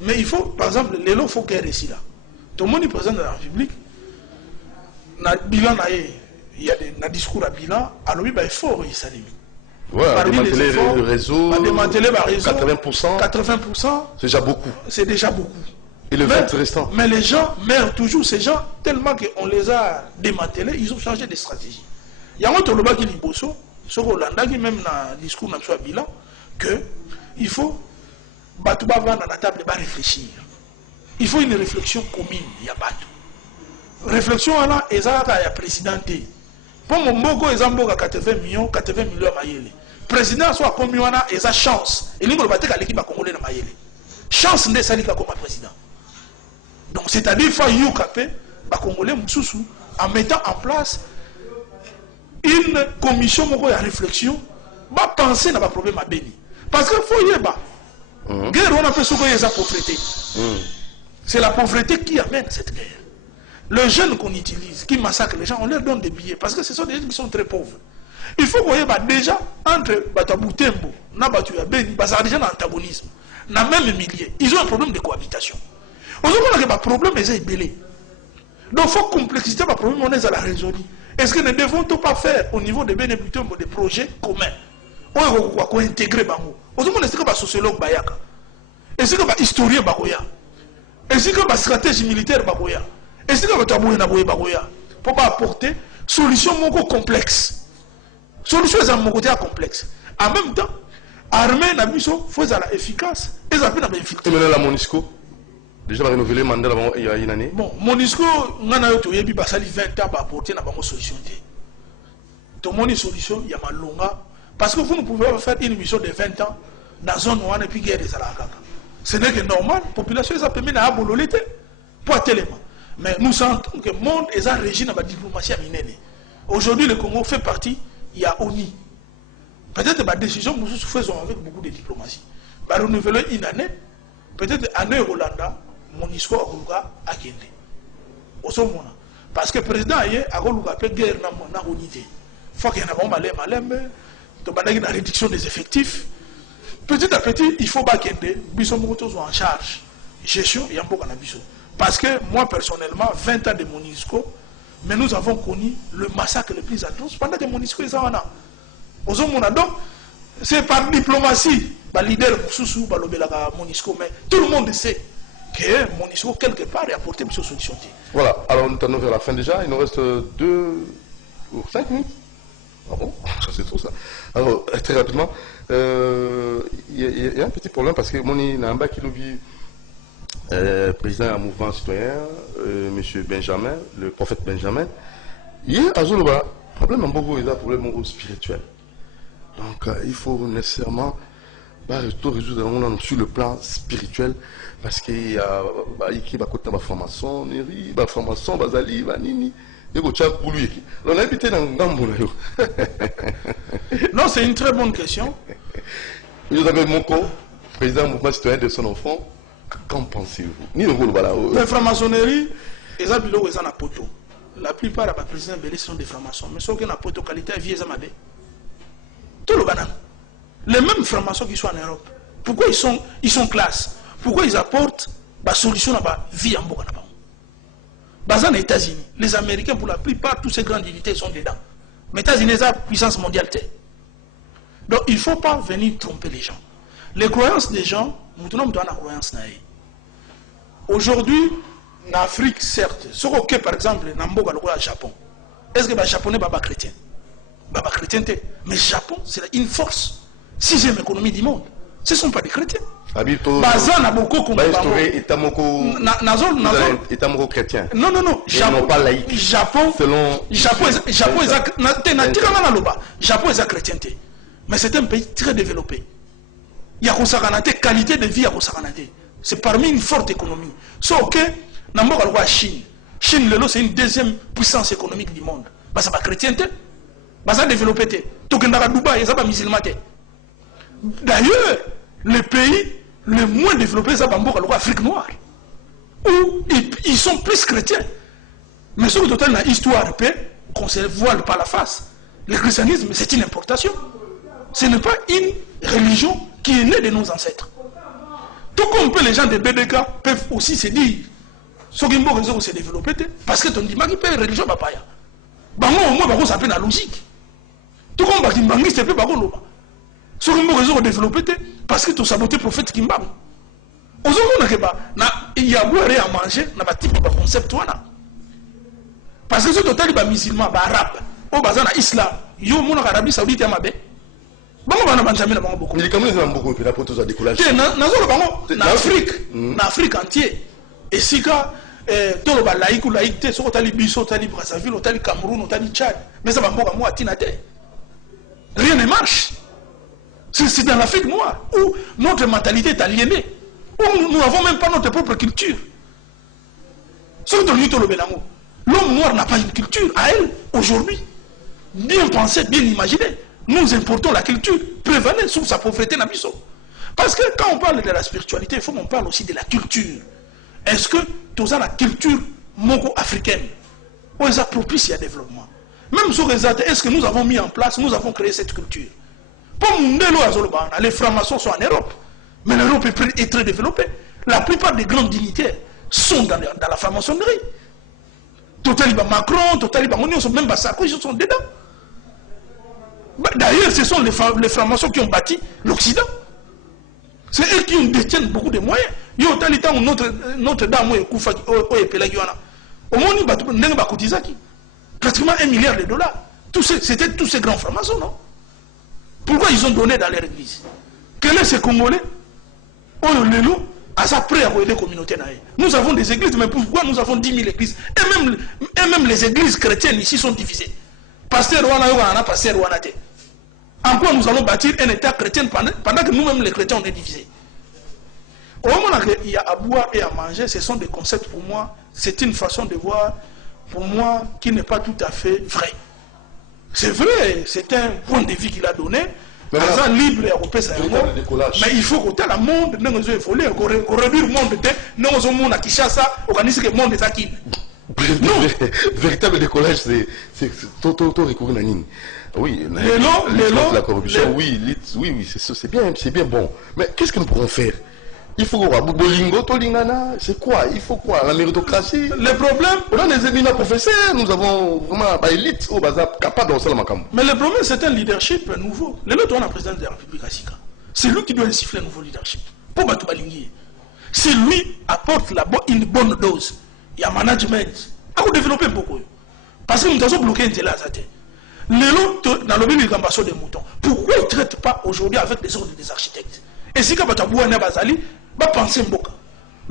Mais il faut, par exemple, les lots, il faut qu'il y ait ici là. Tout le monde est président de la République. Bilan, il y a des discours à bilan. Alors, il faut ça. Ouais, démanteler le réseau, 80%, 80%, c'est déjà beaucoup. C'est déjà beaucoup. Et le 20 restant. Mais les gens meurent toujours, ces gens, tellement qu'on les a démantelés, ils ont changé de stratégie. Il y a un autre débat qui est Liboso, sur Hollanda, qui même dans le discours de bilan, qu'il faut battre la table et réfléchir. Il faut une réflexion commune, il n'y a pas tout. Réflexion là, il y a présidenté. Pour mon mogo, il y a 80 millions à Mayele. Président soit combien on a, il y a chance. Et nous, on va dire l'équipe à Congolais de Mayele. Chance n'est pas comme président. Donc, c'est-à-dire qu'il faut y aller, Congolais en mettant en place une commission de réflexion, va penser dans le problème à Béni. Parce qu'il faut y aller. Guerre, on a fait ce qu'il y a la pauvreté. C'est la pauvreté qui amène cette guerre. Les jeunes qu'on utilise, qui massacrent les gens, on leur donne des billets parce que ce sont des gens qui sont très pauvres. Il faut voir déjà entre Bataboutembo et Beni, il y a déjà un antagonisme. Dans le même milieu, ils ont un problème de cohabitation. Aujourd'hui, il y a un problème, mais c'est belé. Donc, il faut complexité, le problème, on est à la résoudre. Est-ce que nous ne devons pas faire au niveau de Beni Butembo des projets communs? On va intégrer Bango. Aujourd'hui, est-ce que le sociologue Bayaka? Est-ce que le historien Bagoya? Est-ce que la stratégie militaire Bagoya? Est-ce que pour pas apporter solution complexe? Solution est complexe. En même temps, l'armée n'a pas faut être efficace. Et ça peut être efficace. Et maintenant la Monisco, déjà renouvelé le mandat il y a une année. Bon, Monisco, on a eu 20 ans pour apporter une solution. Tout le monde a une solution, il y a mal longa. Parce que vous ne pouvez pas faire une mission de 20 ans dans la zone où on a plus guerre des Alakaka. Ce n'est que normal, la population ça permet à bololité pour tellement. Mais nous sentons que le monde est en régime de la diplomatie à Minene. Aujourd'hui, le Congo fait partie, il y a ONI. Peut-être que la décision que nous faisons avec beaucoup de diplomatie. Nous renouveler une année, peut-être année Hollanda, mon histoire à Kende. Parce que le président a fait guerre dans la unité. Il faut qu'il y ait une réduction des effectifs. Petit à petit, il faut que Kende soit en charge. Gestion, il y a un peu de parce que moi, personnellement, 20 ans de Monisco, mais nous avons connu le massacre le plus atroce pendant que Monisco est en a. Donc, c'est par diplomatie, le leader Moussoussou, Monisco, mais tout le monde sait que Monisco, quelque part, a apporté une solution. Voilà, alors nous allons vers la fin déjà, il nous reste 2 ou 5 minutes. Ah bon, ça c'est trop ça. Alors, très rapidement, il y a un petit problème parce que Moni Namba qui nous vit. Président du mouvement citoyen, M. Benjamin, le prophète Benjamin, il y a un problème spirituel. Donc il faut nécessairement tout résoudre sur le plan spirituel parce qu'il y a écrit la formation, la formation, Bazali, Vanini. Non, c'est une très bonne question. Vous avez mon président du mouvement citoyen de son enfant. Qu'en pensez-vous? La franc-maçonnerie, ils ont biloko ils ont poto. La plupart des présidents belés sont des francs-maçons, mais ceux qui ont poto qualité vie ils ont tout le banane. Les mêmes francs-maçons qui sont en Europe. Pourquoi ils sont classe? Pourquoi ils apportent la solution à la vie en Bogana? Dans les États-Unis, les Américains pour la plupart toutes ces grandes unités sont dedans. Mais les États-Unis ont puissance mondiale. Donc il ne faut pas venir tromper les gens. Les croyances des gens, nous avons la croyance. Aujourd'hui, en Afrique, certes, ce que par exemple, dans le Japon, est-ce que les Japonais sont chrétiens? Mais le Japon, c'est une force, 6e économie du monde. Ce ne sont pas des chrétiens. Bazan a beaucoup compris. Chrétien. Non. Japon, pas laïque. Japon est chrétien. Mais c'est un pays très développé. Il y a une qualité de vie. C'est parmi une forte économie. Sauf que, dans la Chine, c'est une deuxième puissance économique du monde. C'est pas chrétienté. C'est développé. Tout le monde à Dubaï, c'est pas musulman. D'ailleurs, le pays le moins développé, c'est l'Afrique noire. Où ils sont plus chrétiens. Mais ce que total dans l'histoire, qu'on se voile par la face. Le christianisme, c'est une importation. Ce n'est pas une religion qui est née de nos ancêtres. Tout comme les gens de BDK peuvent aussi se dire, ce qui m'a se développer, parce que ton dimanche qui peut religion papaya. Bango au moins, ça peut la logique. Tout comme Bakimbangi, c'est peu Bago. Ce qui m'a développer, parce que tu as saboté le prophète Kimbam. Il y a boire et à manger, dans le type de concept. Parce que ce total, les musulmans, les arabes, au bazar l'islam, ils ont mon Arabie Saoudite à Mabé. Bon, on va Benjamin beaucoup. Mais les Camerounais ont beaucoup, puis la poteuse a décollage. En Afrique entière. Et si quand tout le monde laïque ou laïcité, soit au Bissau, au Brazzaville, au Cameroun, au Tchad, mais ça va moi à Tinate. Rien ne marche. C'est dans l'Afrique noire où notre mentalité est aliénée, où nous n'avons même pas notre propre culture. L'homme noir n'a pas une culture à elle aujourd'hui. Bien pensée, bien imaginée. Nous importons la culture prévalente sur sa pauvreté. Parce que quand on parle de la spiritualité, il faut qu'on parle aussi de la culture. Est-ce que tout ça, la culture mongo-africaine, on est propice à développement? Même sur les athées, est-ce que nous avons mis en place, nous avons créé cette culture? Pour les francs-maçons sont en Europe, mais l'Europe est très développée. La plupart des grands dignitaires sont dans la franc-maçonnerie. Total Macron, Total Union, même Sarkozy, ils sont dedans. D'ailleurs, ce sont les francs-maçons qui ont bâti l'Occident. C'est eux qui détiennent beaucoup de moyens. Notre dame au monde, pratiquement 1 milliard de dollars. C'était tous ces grands francs-maçons, non? Pourquoi ils ont donné dans leur église? Quel est ce Congolais? À ça près à les communautés. Nous avons des églises, mais pourquoi nous avons 10 000 églises? Et même les églises chrétiennes ici sont divisées. Pasteur Rwanda, pasteur Rwanda. En quoi nous allons bâtir un État chrétien pendant que nous-mêmes les chrétiens on est divisés? Au moment où il y a à boire et à manger, ce sont des concepts pour moi, c'est une façon de voir pour moi qui n'est pas tout à fait vrai. C'est vrai, c'est un point de vue qu'il a donné. Libre mais il faut que le monde ne nous évolue, qu'on réduise le monde, nous sommes à Kinshasa, organiser le monde des acquis. Véritable décollage, c'est tout recourir à Nini. Oui, la corruption, oui, c'est bien bon. Mais qu'est-ce que nous pourrons faire? Il faut quoi? Bolingo, Tolingana, c'est quoi? Il faut quoi? La méritocratie? Le problème, on a des éminents professeurs, nous avons vraiment une élite au bazar capable de faire le. Mais le problème, c'est un leadership nouveau. Le nôtre, on a président de la République à Sika. C'est lui qui doit insuffler un nouveau leadership. Pour Batou Balingi. Si lui apporte une bonne dose, il y a management. Il faut développer beaucoup. Parce que nous avons bloqué un tel azate. Le nôtre, dans le milieu des ambassadeurs des moutons, pourquoi ils ne traitent pas aujourd'hui avec les ordres des architectes? Et si quand Batou Bazali, va penser Mboka.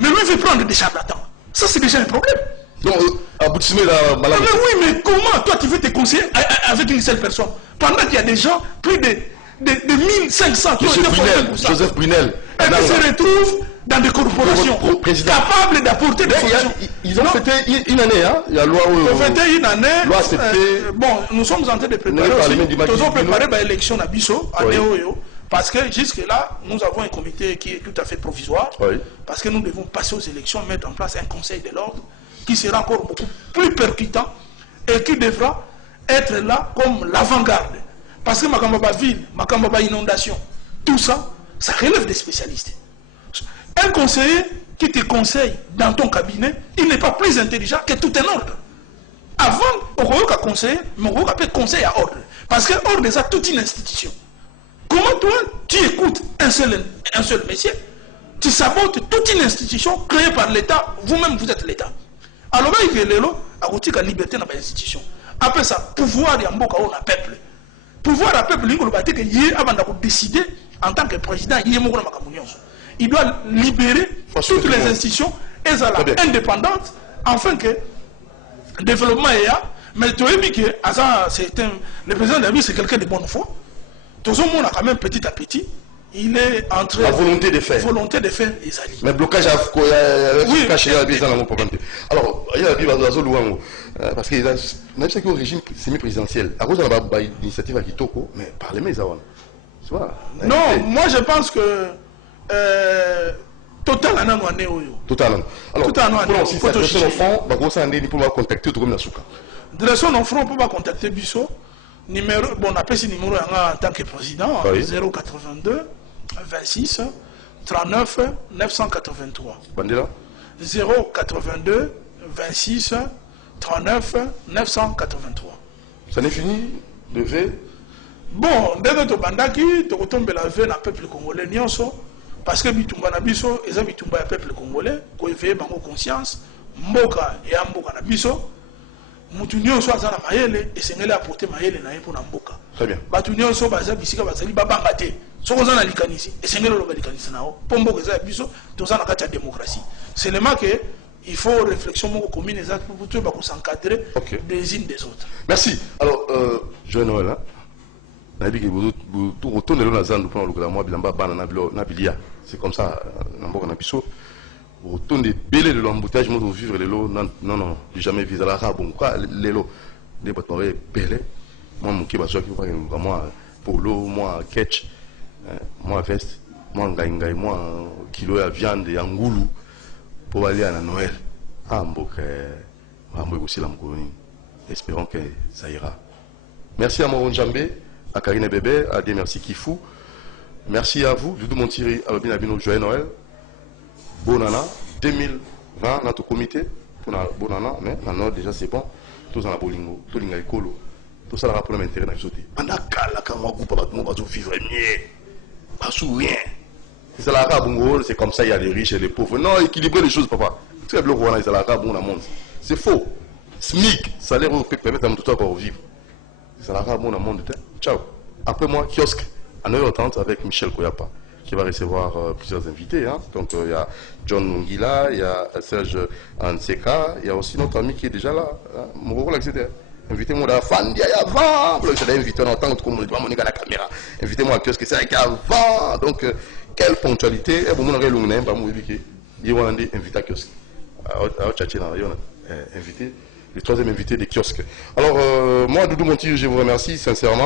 Mais lui, il veut prendre des charlatans. Ça, c'est déjà un problème. Donc, aboutissement la maladie. Mais oui, mais comment toi, tu veux te conseiller avec une seule personne? Pendant qu'il y a des gens, plus de 1500 qui ont été formés pour ça. Joseph Brunel. Et qui se retrouvent dans des corporations capables d'apporter des solutions. Ils ont fêté une année, hein? Il y a loi. Ils ont fêté une année. Loi acceptée. Bon, nous sommes en train de préparer aussi. Nous avons préparé l'élection à Bissau, à Néoyo. Parce que jusque-là, nous avons un comité qui est tout à fait provisoire. Oui. Parce que nous devons passer aux élections, mettre en place un conseil de l'ordre qui sera encore beaucoup plus percutant et qui devra être là comme l'avant-garde. Parce que Makambaba ville, Makambaba inondation, tout ça, ça relève des spécialistes. Un conseiller qui te conseille dans ton cabinet, il n'est pas plus intelligent que tout un ordre. Avant, on peut conseiller, mais on peut conseiller à ordre. Parce que ordre, c'est toute une institution. Comment toi, tu écoutes un seul métier, tu sabotes toute une institution créée par l'État, vous-même vous êtes l'État. Alors, il y a la liberté dans l'institution. Après ça, pouvoir, il y a un peuple. Pouvoir à peuple, il a décider en tant que président, il doit libérer toutes les institutions et indépendantes afin que le développement est là. Mais tu as vu que le président de la ville, c'est quelqu'un de bonne foi. Tout le monde a quand même petit à petit, il est entre la volonté de faire. Les alliés. Mais blocage à oui. Alors, il y a parce qu'il y a un régime semi-présidentiel. À cause de l'initiative à Kitoko, mais parlez-moi, non, moi je pense que Total en a Total. Alors, pour aussi faire fond, pour contacter tout le monde. Direction en front, on peut contacter Bissau. Numéro, bon, on appelle ce numéro en tant que président, oui. 082 26 39 983. Bandela 082 26 39 983. Ça n'est fini de V. Bon, ndenge to bandaki to kotombela ve na peuple congolais nyonso parce que bitumba na biso eza bitumba ya peuple congolais ko éveiller bango conscience mboka ya mboka na biso mutu nyonso aza na mayele esengeli apporter mayele na ye mpona mboka. Très bien. Batu nyonso baza bisika bazali babanga te soko oza na likanisi esengeli oloba likanisi nao mpo mboka eza ya biso toza na kati ya démocratie seulement que il faut réflexion moko commune exact pour tout s'encadrer des unes des autres. Merci. Alors Joël Noël hein. C'est comme ça, retourne des bélés de l'embouteillage, moi, vivre les lots, non, jamais visé la bon, quoi, les lots, des bâtiments bélés, moi, mon qui va jouer, moi, polo, moi, ketch, moi, veste, moi, ngaïngaï, moi, kilo de viande et angoulou, pour aller à Noël. Ah, aussi la moukouni. Espérons que ça ira. Merci à Moron Djambé, à Karine Bébé, à Dieu merci Kifou. Merci à vous, Doudou Montiri, à Robin Abino, Joël Noël. Bonana, 2020, notre comité, pour la Bonana, mais maintenant déjà c'est bon. Tous en la bolingo, tout l'inga écolo, tout ça le rapport d'intérêt dans le sauté. Andakala, quand moi, groupe, on va vivre mieux. Pas sous rien. C'est la rabongo, c'est comme ça, il y a les riches et les pauvres. Non, équilibrer les choses, papa. Très bien, c'est la rabongo dans le monde. C'est faux. SMIC, salaire européen, permet à tout à vivre. C'est la rabongo dans le monde. Ciao. Après moi, kiosque, à 9h30 avec Michel Koyapa, qui va recevoir plusieurs invités. Hein. Donc il y a John Mungila, il y a Serge Anseka, il y a aussi notre ami qui est déjà là, hein. Mororo, etc. Invitez-moi à la fan avant. Je l'ai invité en tant que comme la caméra. Invitez-moi à kiosque, c'est avant. Donc quelle ponctualité. Et bon, on aurait l'ongné, pas moi, il y a invité à kiosque. Invité, le troisième invité des kiosques. Alors moi, Doudou Monti, je vous remercie sincèrement.